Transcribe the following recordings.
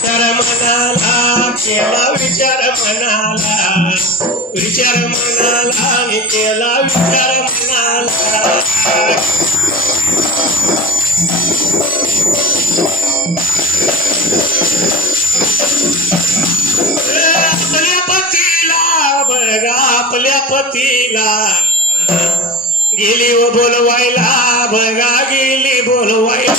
विचार मनाला केला विचार मनाला विचार मनाला मी केला विचार मनाला आपल्या पतीला बघा आपल्या पतीला गेली व बोलवायला बघा गेली बोलवायला.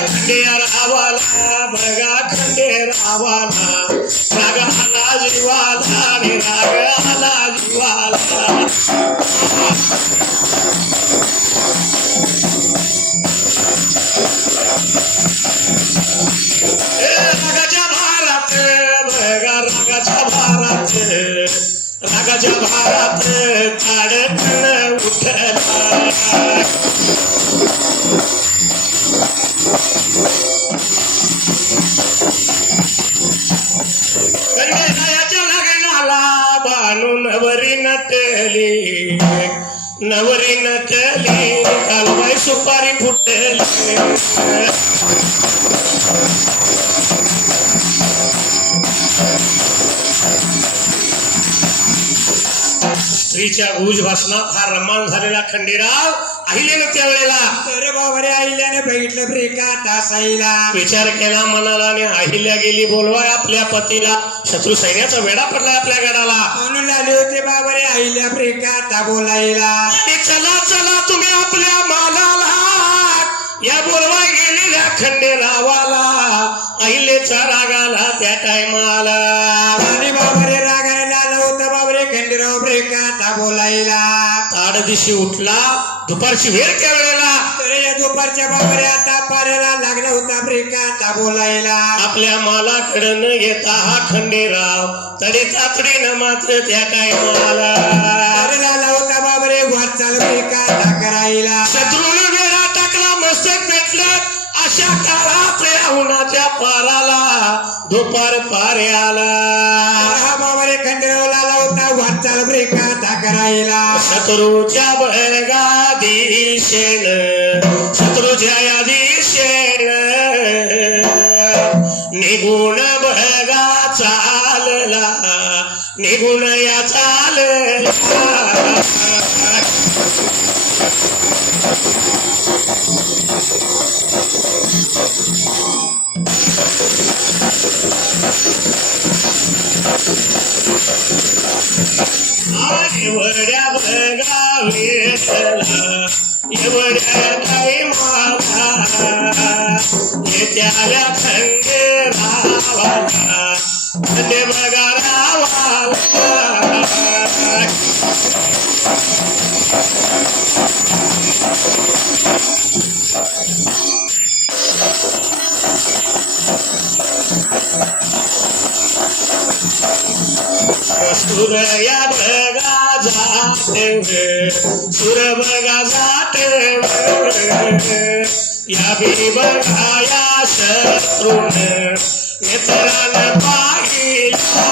खंडेर आवाला बघा खंडेर रावाला. रागाला जीवाला आणि राग जीवाला. ताडकण उठला. कन्हैयाच्या लग्नाला बानू नवरी नटली नवरी नटली कालबाई सुपारी फुटली. स्त्रीच्या गुज भाषणात हा रमान झालेला खंडेराव अहिलेनं त्यावेळेला? अरे बाबा रे आईल्याने बघितलं ब्रे का तासाईला विचार केला मनाला आणि अहिल्या गेली बोलवाय आपल्या पतीला. शत्रू सैन्याचा वेडा पडलाय आपल्या गडाला. म्हणून आले होते बाबा रे आईल्या ब्रे का ता बोलायला. आणि चला चला तुम्ही आपल्या मालाला या बोलवाय गेलेल्या खंडेरावाला. अहिलेचा रागाला त्या टायमाला आणि बाबा रे लाला होता बाबा रे खंडीराव ब्रे का बोलायला. ताड दिवशी उठला दुपारची वेळ त्या वेळेला. अरे या दुपारच्या बाबरे आता पाऱ्याला लागला होता ब्रे का बोलायला. आपल्या मालाकडे न येता हा खंडेराव तरी तातडीनं मात्र त्या टायमाला. अरे लाला होता बाबरे रे वाटचाल ब्रे का करायला. शत्रूने वेळा टाकला मस्तक भेटलं. अशा काळात या उन्हाच्या पाराला दुपार पाऱ्याला बाबा लावता खंडीराव लाला होता वाटचाल ब्रे करायला. शत्रूच्या बळगा दिशेन शत्रूच्या या दिशेन निगुण बळगा चालला निगुण या चालला. एवढ्या बघावेला एवढ्या काही माला येत्याला खंडे रावाला ते बघा रावाला सूर्या बघा जाते सूर बघा जाते या बी बघा या शत्रून मित्रानं पाहिला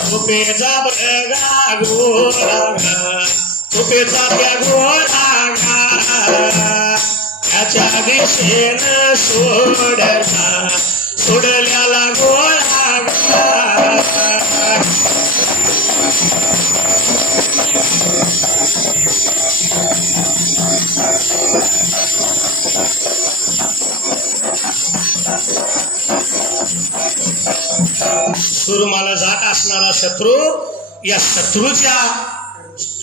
तुपेचा बघा गोरागा तुपेचा त्या गोरागा त्याच्या दिशेनं सोडला सोडल्याला गोरागा सुरमाला जात असणारा शत्रू या शत्रूच्या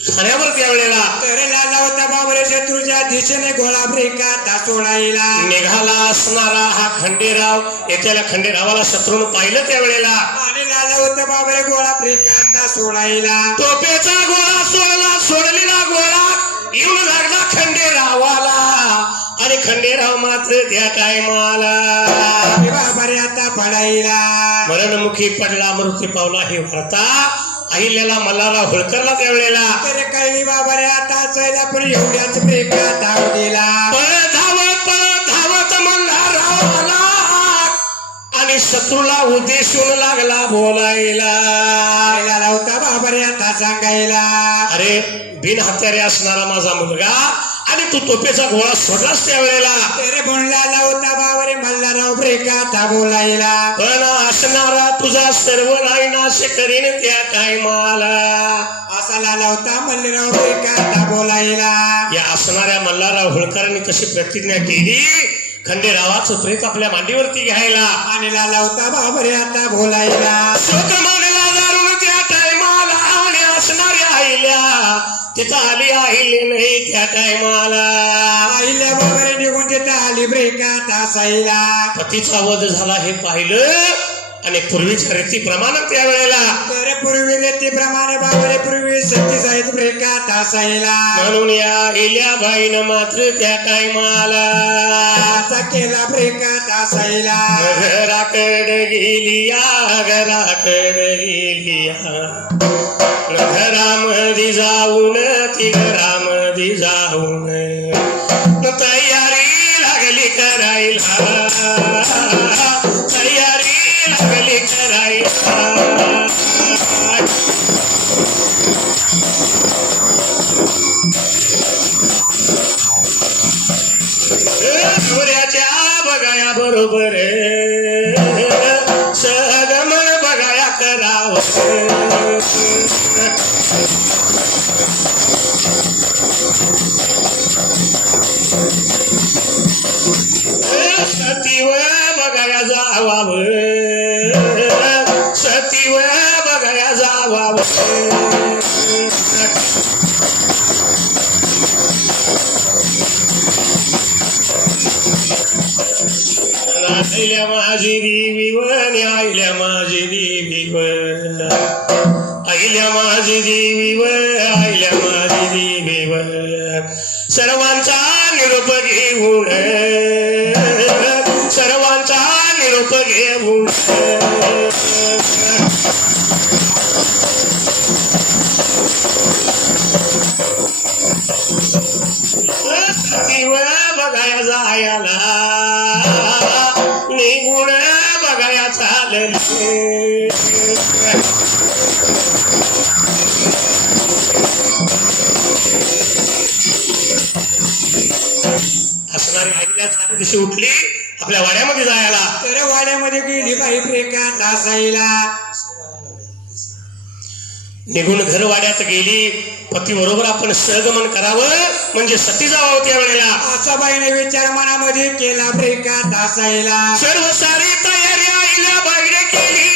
खाण्यावर त्यावेळेला रे शत्रूच्या दिशेने गोळा ब्रे का ता सोडायला निघाला असणारा हा खंडेराव येत्याला खंडेरावाला शत्रून पाहिलं त्यावेळेला आणि लाला होता बाबा रे गोळा ब्रे का ता सोडायला टोपेचा गोळा सोडला सोडलेला गोळा येऊन लागला खंडेरावाला. आणि खंडेराव मात्र त्या टायमाला अरे बाबा रे आता पडायला. मरणमुखी पडला मृत्यू पावला हे वार्ता. अहिल्याला मल्हारराव होळकरला त्यावेळेला. अरे कळली बाबा रे आता वाचायला पण एवढ्याच ब्रेका धाव दिला. पळ धावत पळ धावत मल्हारराव आला आणि शत्रूला उद्देशून लागला बोलायला. आईला लावता बाबर आता सांगायला. अरे बिन हत्यारे असणारा माझा मुलगा आणि तू तोपेचा गोळा सोडलास त्या वेळेला तेरे म्हणला लावता बाबरे मल्हारराव ब्रेका आता बोलायला पण असणारा तुझा सर्व नाश करीन त्या टायमाला असा लावता मल्हारराव ब्रेका आता बोलायला या असणाऱ्या मल्हारराव होळकरांनी कशी प्रतिज्ञा केली? खंडेरावाचं प्रेत आपल्या मांडीवरती घ्यायला. आणि लावता बाबरे आता बोलायला तिथं आली आईले नाही त्या टायमाला. आईल्या बाबरे निघून तिथं आली ब्रेका तासाईला पतीचा वध झाला हे पाहिलं. आणि पूर्वीच्या रीतीप्रमाणे त्यावेळेला पूर्वी रीतीप्रमाणे बाबरे पूर्वी सत्ती साहित्य ब्रेका तासाईला म्हणून या इल्या बाईनं मात्र त्या टायमाला केला ब्रेका तासाईला घराकड गेली या घराकड गेली. घरामध्ये जाऊन ती घरामध्ये जाऊन. तयारी लागली करायला. तयारी लागले करायला सूर्याच्या बघाया बरोबर सहगमन बघाया करावं सतीव बघाया जावावं बघाया आईल्या माझी देवी वन आईल्या माझी देवी वन आईल्या माझी देवी व आईल्या माझी देवी व सर्वांचा निरोप घेऊन सर्वांचा निरोप घेऊन. दिवशी उठली आपल्या वाड्यामध्ये जायला. तर वाड्यामध्ये गेली बाई प्रेका दासाईला. निघून घर वाड्यात गेली. पती बरोबर आपण सहगमन करावं म्हणजे सती जावं त्या वेळेला असा बाईने विचार मनामध्ये केला ब्रेका तासाईला सर्व सारी तयारी आईला बाहेर केली.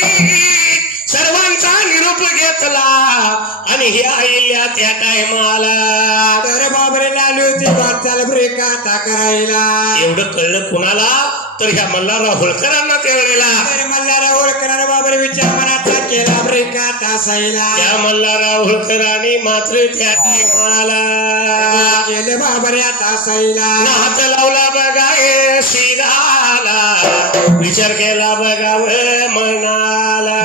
सर्वांचा निरोप घेतला. आणि ही आईल्या त्या टायमाला तर बाबरे लाली होती वाचाल ब्रेका ता करायला. एवढं कळलं कुणाला? तर ह्या मल्हारराव होळकरांना त्या वेळेला तर मल्हारा ओळखणार बाबरे विचार मनाचा केला ब्रेका तासाईला त्या मल्हारराव होळकरांनी मात्र त्या केले बाबरे तासाईला हात लावला बघाय शिराला विचार केला बघाव मनाला.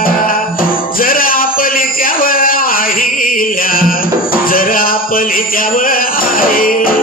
जर आपली त्यावर आहिल्या जर आपली त्यावर आहिल्या.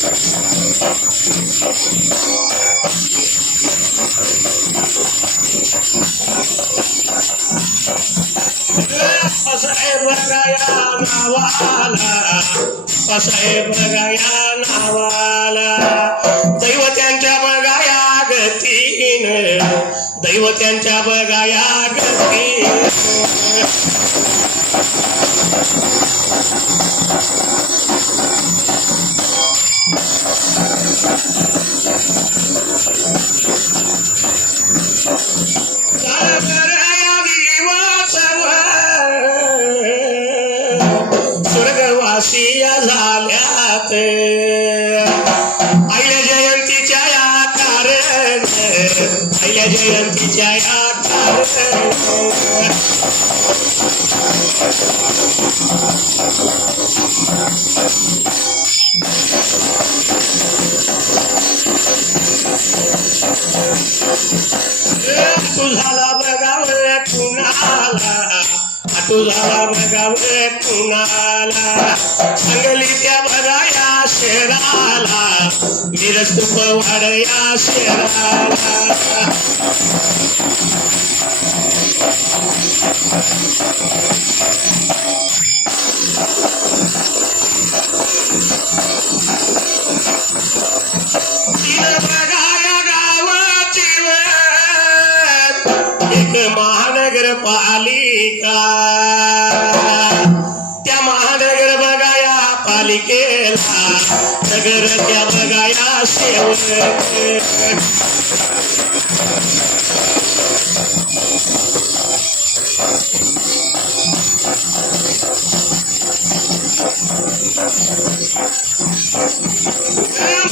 शेराला कोण या बघाया नावाला असाय बघाया दैवत्यांच्या गतीन दैवत्यांच्या बघाया गतीन. दासिया झाल्यात. आईल्या जयंतीच्या या कारण आईल्या जयंतीच्या या कारण तुझाला बघावे कुणाला? तुझाला बघावं कुणाला? सांगली त्या बघाया शेराला. मिरज तुपवाड या शेराला. पालिका त्या महानगर बघाया पालिकेला. नगर त्या बघाया सेवक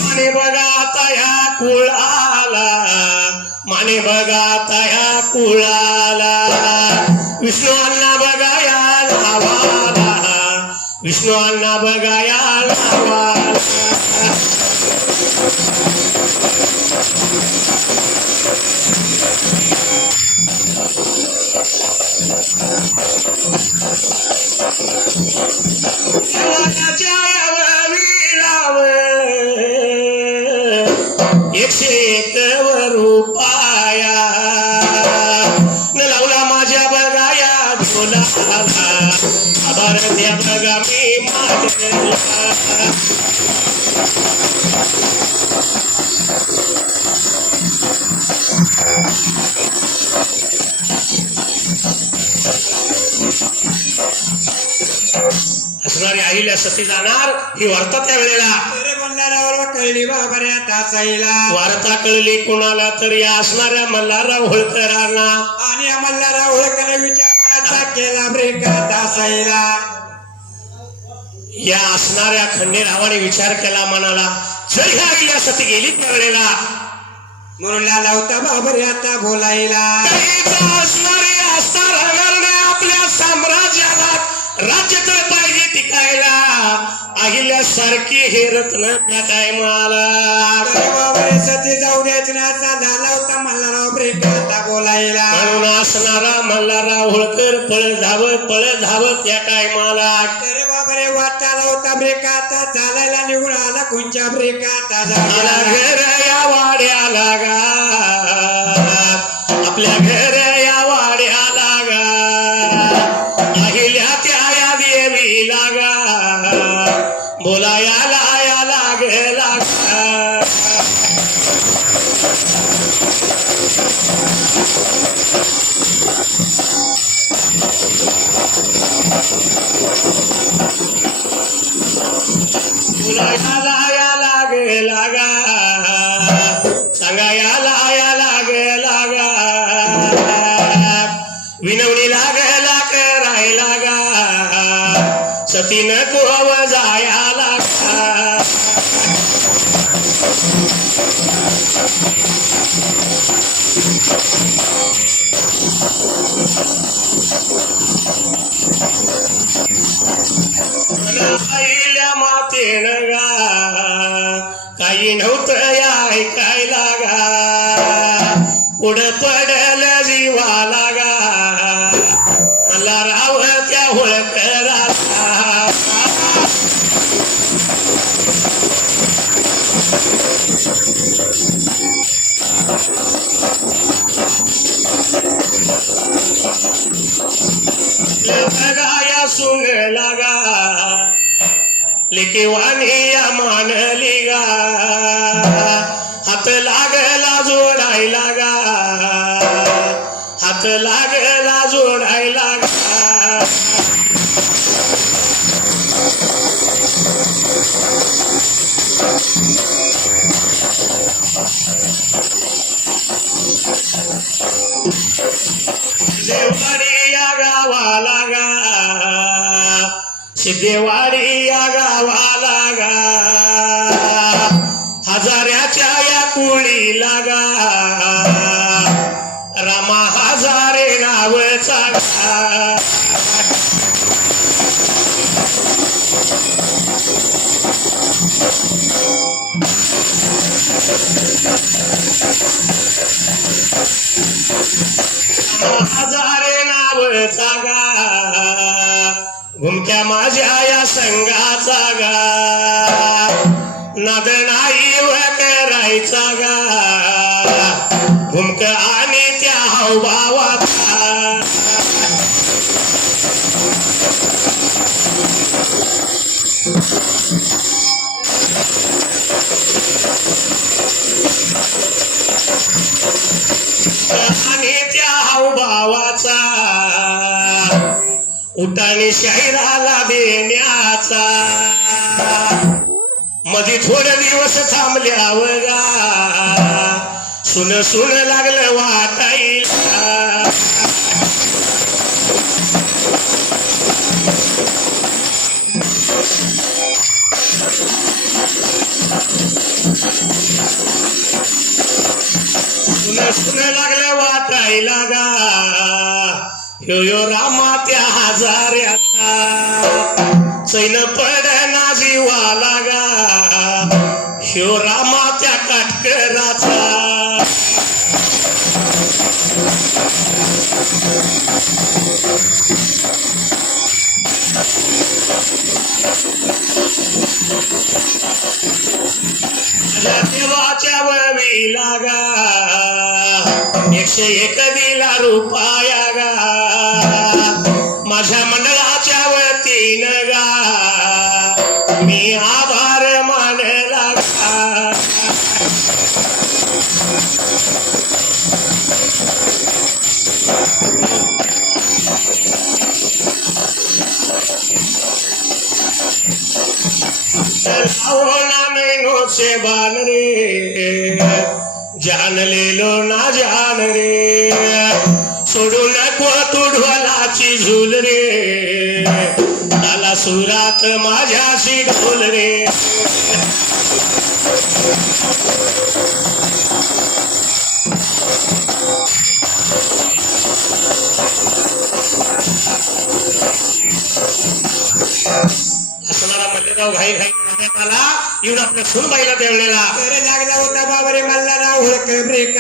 माने बघा तया कुळाला. माने बघा तया कुळाला. विष्णू अण्णा बघा या नावाला विष्णू अण्णा बघा या नावाला लाव या विलावर एकशे एक रुपाया न लावला माझ्या बघाया झोलाला आभार द्या बघा मी माझ्या असणारी आईला सती जाणार. ही वार्ता त्या वेळेला अरे बंडारावर कळली बाबऱ्या तासाईला वार्ता कळली कोणाला तर या असणाऱ्या मल्हारराव होळकरांना. आणि आम्हाला ओळखला विचार मनाचा केला ब्रेक तासाईला या असणाऱ्या खंडेरावाने विचार केला मनाला. जर ह्या आईला सती गेली त्या वेळेला म्हणून लावता बाबरे आता बोलायला. असणारे असणार आपल्या साम्राज्याला. राज्य पाहिजे टिकायला. अहिल्यासारखी हे रत्न त्या टायमाला सती जाऊ द्यायचं ब्रेक. बोलायला. म्हणून असणारा होळकर पळ धावत पळ धावत त्या टायमाला अरे बाबरे वाटा लावता ब्रेक. आता चालायला निघून आला कोणच्या ब्रेक. आता झाला. घर या वाड्याला गा. आपल्या घर तुला लाया लागला गा सांगायाला या लागला गा विनवणी लागला करायला गा सतीन कोव जायाला गा आईल्या काही नव्हतं या ऐकायला गा. पुढं पडल जीवा लागा मला राव त्या होळकरा लगाया सुंग लगा लेके वाणी या मानली गा हात लागला जोडायला गा हात लागला जोडायला गा देवाडी या गावाला गा. सिद्धेवाडी या गावाला गा. हजाऱ्याच्या या कुळी लागा रामा हजारे नावचा गा. हजारे नाव गा घुमक्या माझ्या या संघाचा गा नाद नाही व करायचा गा घुमक आणि त्या हावभावाचा. आणि त्या उठाने शाहिराला देण्याचा. मध्ये थोडे दिवस थांबल्यावर गा सुन सुन लागलं वाटायला. सुन सुन लागलं वाटायला गा ह्यो यो रामा त्या हजाऱ्याचा चैन पडना जीवाला गा ह्यो रामा त्या काटकराचा. माझ्या देवाच्या वळवीला लागा. एकशे एक दिला रुपाया गा माझ्या मंडळाच्या वतीनं गा मी आभार मानला. गा से बान रे जानलेलो ना जान रे सोडू नको तू ढोलाची झूल रे आला सुरात माझ्याशी ढोल रे. असणारा मल्लेराव घाई घाई करण्यात आला. येऊन आपल्या सुनबाईला देवलेला अरे लागला होता बाबरे मल्हारा होळकर ब्रेका.